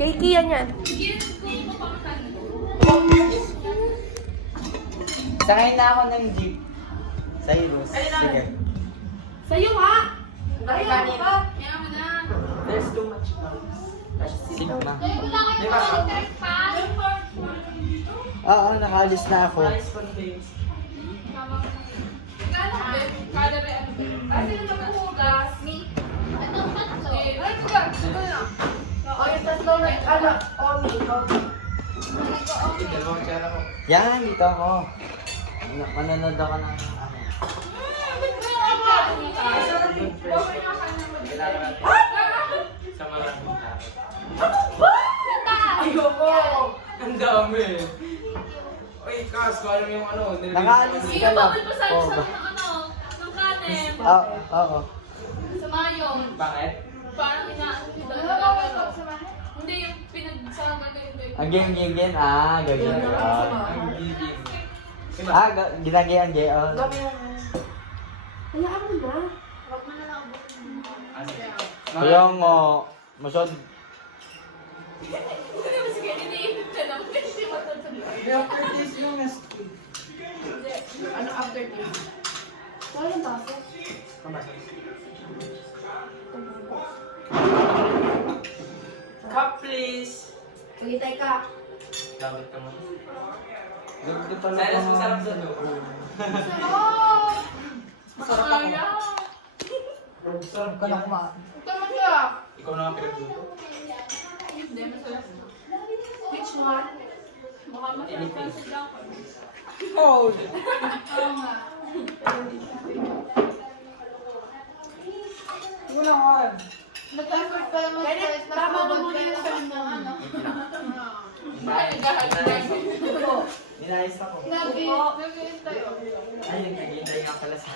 Kay Kian yan. Sakay na ako ng jeep. Cyrus. Sige. Sa'yo nga! Ayaw ka! There's too much now. Sigma. Oo, nakaalis na ako. Yan, dito ako. Manonood ako ng sa maraming Ayoko! Ang dami! Uy, Kas, kung yung ano, nakaalis ka Iyo, lang. bawal pa sa Oo ng ba? ng kanin. Oo. Sa mayo. Bakit? Parang hindi yung pinagsama ko yung baby. Ang game. Ah, ganyan. Ang giging. Ginagayan gayon. Hayaan mo na. Huwag mo na lang Ano? Kaya nga, masyad. Hindi mo sige, iniinit ka lang. Kasi matutulog. After this yung Ano after this? Wala yung taso. Cup, please! Magitay ka. Dapat ka mo. Ganda pala. Silas, masarap sa loob. Sayang. Sarap ka na kumain. Ito mo siya. Ikaw na nga pinagluto. Hindi, masarap. Which one? Baka masarap pa sa Japan. Oh! Oo nga. Wala nga. Nag-effort ka naman sa Ganit, tama na muna yung sound ng ano. Bakit naghahalin Ninayos ako. Nag-iintay. Ay, nag-hintay nga pala sa...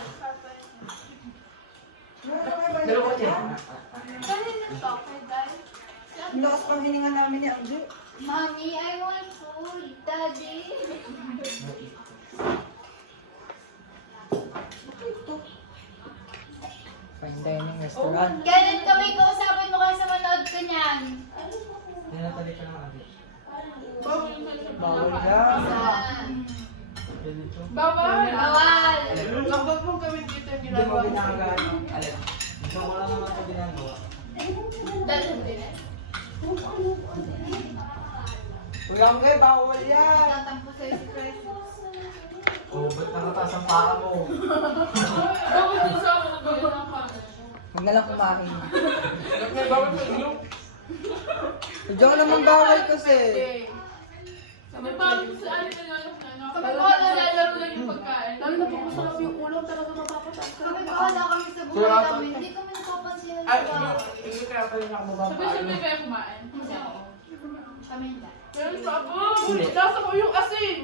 Dalawa ko siya. Kanina to, kay Dai. Ang lakas pang hininga namin ni Anjo. Mommy, I want food. Daddy. Fine dining restaurant. Kailan kami kausapin mo kasi manood ka niyan? Tinatali ka naman Anjo. Bawal yan. Ganito. Bawal. Bawal. Huwag mong gawin dito yung Hindi mo ginagawa. ginagawa. Alin? Ito ko lang naman ito ginagawa. Dalhin din eh. Kuya mo kayo, bawal yan! Tatampo sa'yo si Precious. Oh, ba't nakataas ang paa mo? Bawal din sa ako nagawin ng pangit. Huwag na lang kumain. May bawal sa ilong. Diyan ko naman bawal kasi. Sabi pa sa ano na yun. Sabi ko nalalaro lang yung pagkain. Lalo na pag masarap yung ulam, talaga mapapataas ka. Sabi ko wala kami sa buhay namin. Hindi kami napapansin ng Ay, iba. hindi kaya pala na ako Sabi mababae. sabi kaya kumain. Hindi ako. Kami hindi. Pero sabi, Hindi. nasa ko yung asin.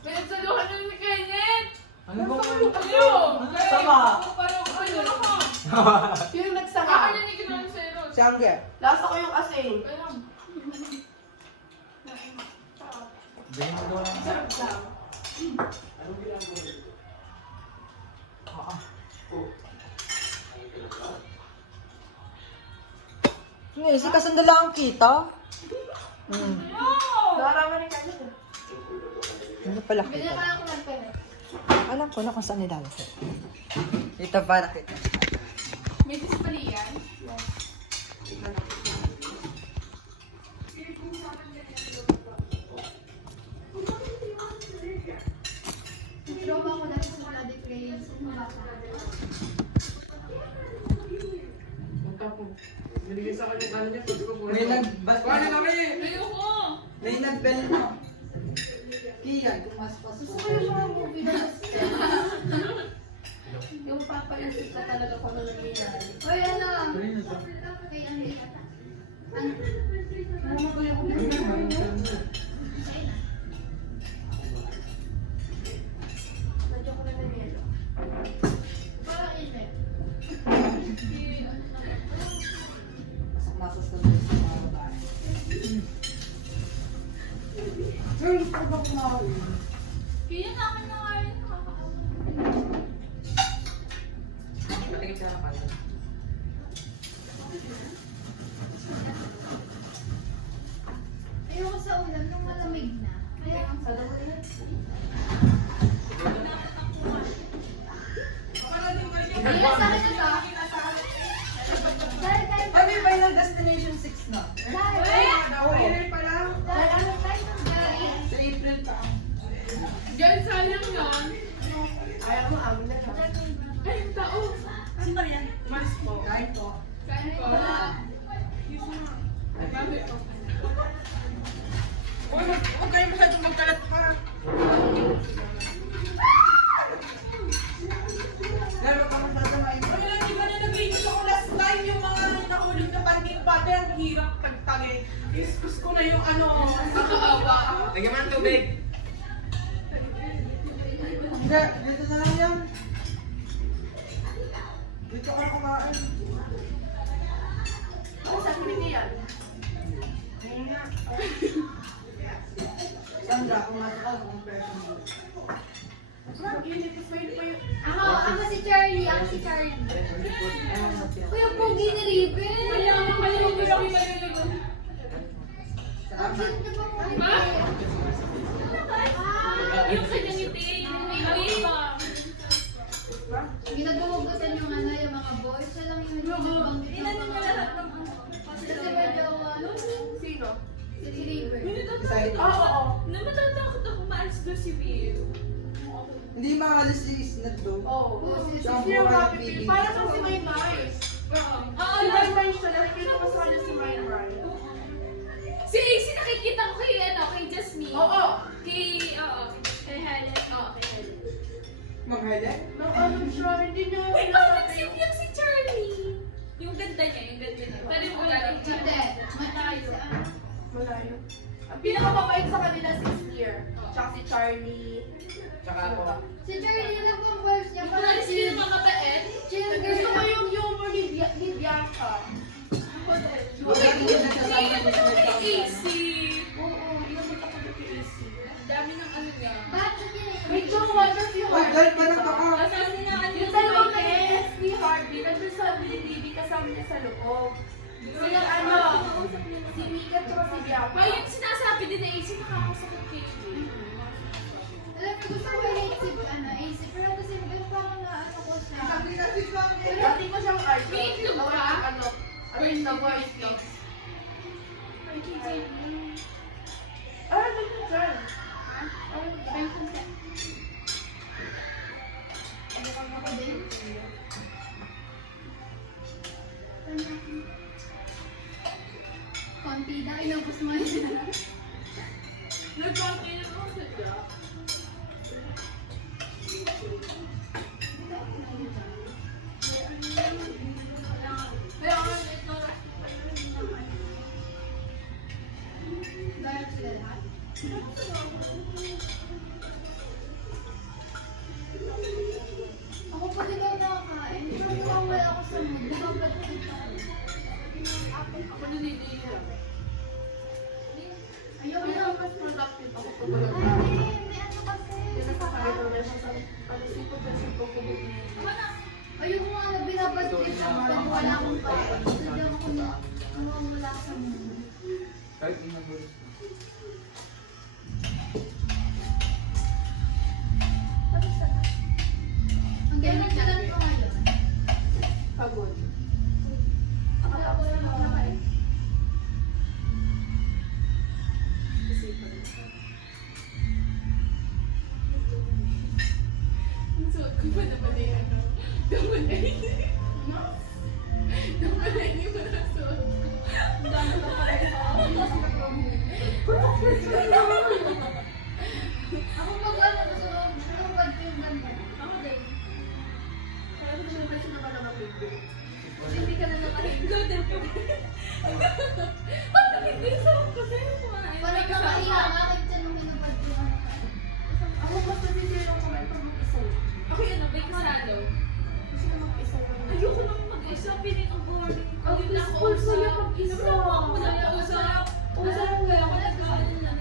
Pinagsaluhan na ni Kenneth. Ano ba? Ayun! Sama. Parang ayun ako. Sino yung nagsanga? Kakalinig ko lang sa'yo. Ros. Siyangge. Lasa ko yung asin. Ayun. Diyan mo doon. Sarap lang. Ngayon, si kasandala ang kita. Naraman yung kanina. Ano pala Bili kita? ka ako ng Kenneth. Alam ko na kung saan nilalagay. Ito para kita. May display yan. Trauma ako dati sa bloody crayons. Binigay sa akin yung ano niya, pag ko May nag-bas. Paano kami? Ayoko! May nag-bell na. Kiyan, kumaspas Gusto ko yung mga movie na yung papaisip ka talaga kung ano nangyayari. Uy, ano? Kay ano yun? Ano ko yung movie? Nandiyan ko na ng yelo. Parang init. Masas na Kaya sa akin na nga rin. Matingin siya ng kanin. ulam nung malamig na. Kaya ang Sana mo yan. Ayun, sa akin na to. Dahil tayo Kami final destination 6 na. dahil pala. ano tayo ng guys. Sa April pa. Diyan sayang yan. Ayaw mo, amin na ka. Ay, tao. Sino ba yan? Mars po. Kain po. Kain ko. Bakit po? Uy, huwag kayo masyadong magkalat pa. Lalo ka masyadong ay... Ay, hindi ba na nag-release ako last time yung mga nahulog na pancake butter. Ang hirap tagtagin. Iskus ko na yung ano. Nakaawa. Lagyan mo ng tubig. Hindi, dito na lang yan. Dito ka kumain. Ano sa akin yan? Sandra, pumasok ka kung person mo. Ako si Charlie. Kuya, pogi ni Riven. Kaya ako kayo yung Ang cute na ba mo? Ma? Yung kanyang ngiti, yung baby ba? Ginagawagutan yung ano, yung mga boys. Siya lang yung nagbanggit. Ilan mo lahat ng Kasi ba daw, Sino? si Riven. Excited. Oo. Matatakot ako maalis doon si Will. Hindi maalis si Isnat do. Oo. Si Siya ang Sino buhay ng mapipili? pili. Parang kasi may mais. Oo. Si May May siya. Nakikita ko sa kanya si May May. Si AC nakikita ko kay, kay Jasmine. Oo. Kay Helen. Oo, kay Helen. Maghali? Nung ano siya, hindi niya Ay, bakit cute lang si Charlie? Yung ganda niya. Pero yung galing Hindi. Matayo. malayo. Ang pinakamabait sa kanila si Clear. Tsaka si Charlie. Tsaka ako. Si Charlie yun lang pang boys niya. Yung Parang pinalis din ng mga kapatid. chill Gusto girl. ko yung humor ni Bianca. Okay, hindi naman ako kay AC. Oo, yung magkakabit ni AC. Ang dami ng ano niya. Bakit yun? May jowa siya si Ay, Harvey. girl, parang baka. Kasama na ano Yung dalawang kainis ni Harvey, nandun sa Bilibili kasama niya sa loob. So yung ano, si Mika at si Bianca. Kaya yung sinasabi din na AC nakakasakit kay Alam mo, gusto ko yung AC. Pero kasi parang naano ko siya. Dati ko siyang art. May itlog ba? Ano, the voice kids. Ay, KJ. Ah, ganyan dyan. Ako din. Konti daw, inubos mo yun. Nag-contain na ako sa siya. Kaya ako ito. Dahil sila lahat. Ako pag ikaw nakakain, parang wala ako sa mood. Nakapag kita. Ako nalilila. Ayaw Kaya na. mas productive ako pag Ay, wala. may ano kasi. Kasi nakakita na siya sa sipag ko bubuti. Ayoko nga na binabad kita pag wala akong kain. Sadyang ako na wala sa mood. Kahit yung nag-voice. Ang ganyan ka lang ko ngayon. Pagod. Akala ko lang ako nakain. Ang suot ko pa naman eh, ano. Double A. Double A yung mga suot ko. Ang dami na pala ito. Ako pag ano, gusto ko bad yung ganda. Ako din. Kaya ko siya kasi naman ang favorite. Hindi ka na nakahinga. Bakit hindi sa ako sa'yo kumain? Parang nakahiya nga kasi nung hinubad ko ano. Ako mas nasisira ko may pag mag-isa lang. Ako yun, bake sarado. Gusto ko mag-isa lang. Ayoko naman mag-isa, piling ang boring. Ang peaceful ko yung mag-isa. Ako nakausap. Usap ko Kaya lang. ako nag-aaral na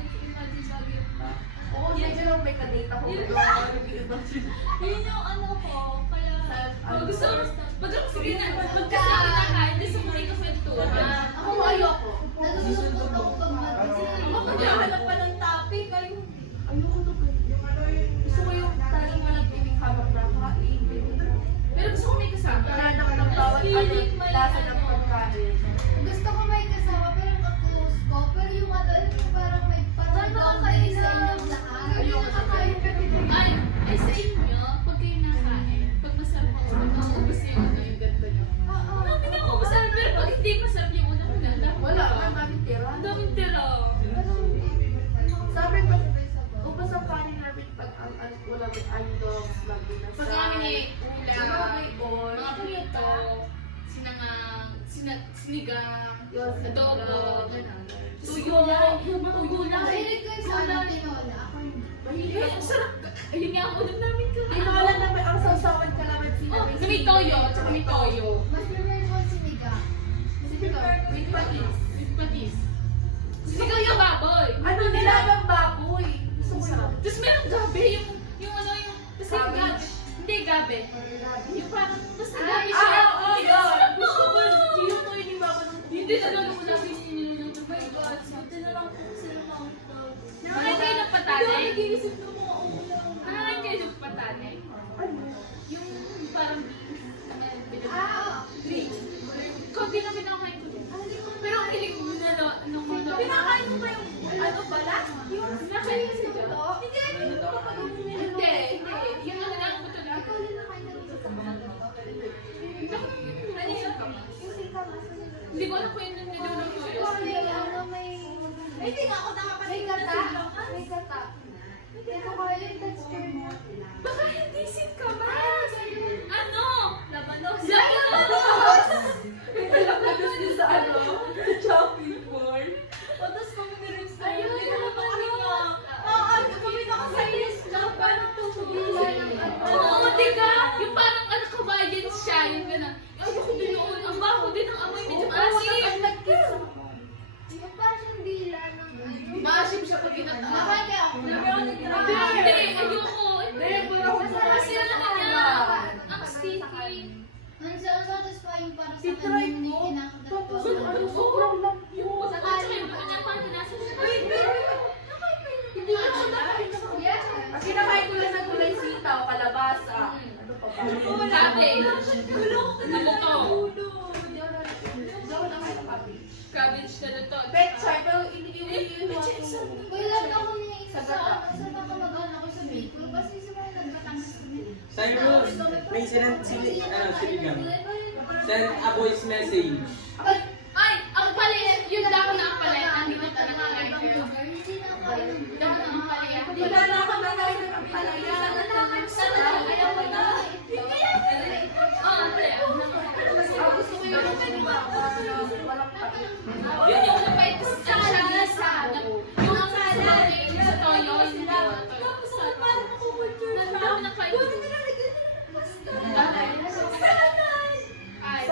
sinigang, Yun, adobo, Tuyo lang. Tuyo lang. Mahilig ko yung sa ano, tinola. Ako hindi. Mahilig. Ang sarap. Ayun nga ang ulam namin ka. Tinola na may ang sausawan ka naman Oh, na may toyo, tsaka may toyo. Mas prefer ko ang sinigang. With patis. With patis. Sinigang yung baboy. Ano nilagang baboy? Gusto mo lang. Tapos meron gabi, yung ano yung, basta yung Cabbage. gabi. Hindi gabi. Yung parang, basta Ah, gabi siya. oo, Hindi yun. sarap Gusto ko, noon. yun to yung baba ng Hindi na lang mo lang yung niluluto. Oh my God, buti na lang po sila mautog. Nakakain kayo ng patane? Nag-iisip ng mga ulam. Nakakain kayo ng patane? Ano? Yung parang Green. konti na pinakain ko din. Pero ang hilig ko na nung ano. Pinakain mo ba yung ano pala? Yung Pinakain ko siya. Hindi, ano to kapag Hindi, hindi. Yung ano lang buto na. Ikaw din nakain na rin sa Ano yung kama? yung singkang aso nila. Hindi ko alam kung yun yung niluluto yun. Ikaw may ano, may... Hindi nga ako May nakakain gata. May gata. Ito ko yung texture niya. Baka hindi singkamas. Ano? Labanos. Labanos! May labanos din sa ano? Sa chopping board. Tapos kami ni Riz na yun. Oo, kami nakasayos na. Parang tutubilan ng ano. Oo, diga! Yung parang ano kabayan siya, yung gano'n. Ayoko din noon. Ang baho din ng amoy, medyo maasim. Yung parang yung dila ng ano. Maasim siya pag ginataan. Nakaka ako. Hindi, ayoko. Hindi, pero ako Kasi ano naman yan? Ang sticky. Ang satisfying para sa Titry kanya yung ko. kinakagat Tapos ko. ano, sobrang lang yun. Sa kanya, yung kanyang parang nasa siya. Hindi ko ako nakain ng Yes. Ang kinakain ko lang ng gulay sitaw, kalabasa. Ano pa ba? Cabbage. Naluto. Hindi ako nakain ng cabbage. Cabbage na luto. Pechay, pero iniiwi yun ako. Kuya lang ako niya isa sa nakamag-anak ko sa Bicol kasi sa mga nagbatangas kami. Cyrus, may siligang. Send a voice message. Ay, ang palit. Yung dako na ang palit. Hindi na talaga Hindi na kain ng Dako na ang palit. Wala na ako nakain ng palaya. ayaw ko na. Oo, ang palit. Gusto ko yung walang patis. Yun yung napait sa lasa. Yung ang salit sa toyo. Tapos ako parang makukulture na. Ang dami ng kain. Ay,